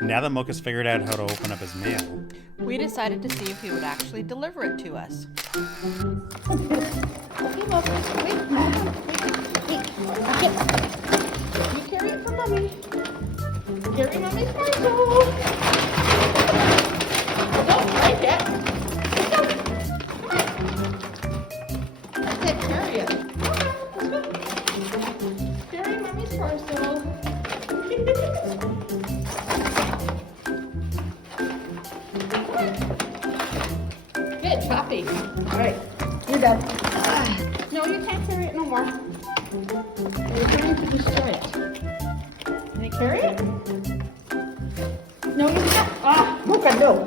Now that Mocha's figured out how to open up his mail, We decided to see if he would actually deliver it to us. Okay, Mocha, wait, wait. You carry it for Mommy. Carry Mommy's parcel. Don't break it. That's it, carry it. Let's go. Carry Mommy's parcel. Good, Choppy. All right, you're done. No, you can't carry it no more. You're trying to destroy it. Can I carry it? No, you can't. Ah, Mocha, no.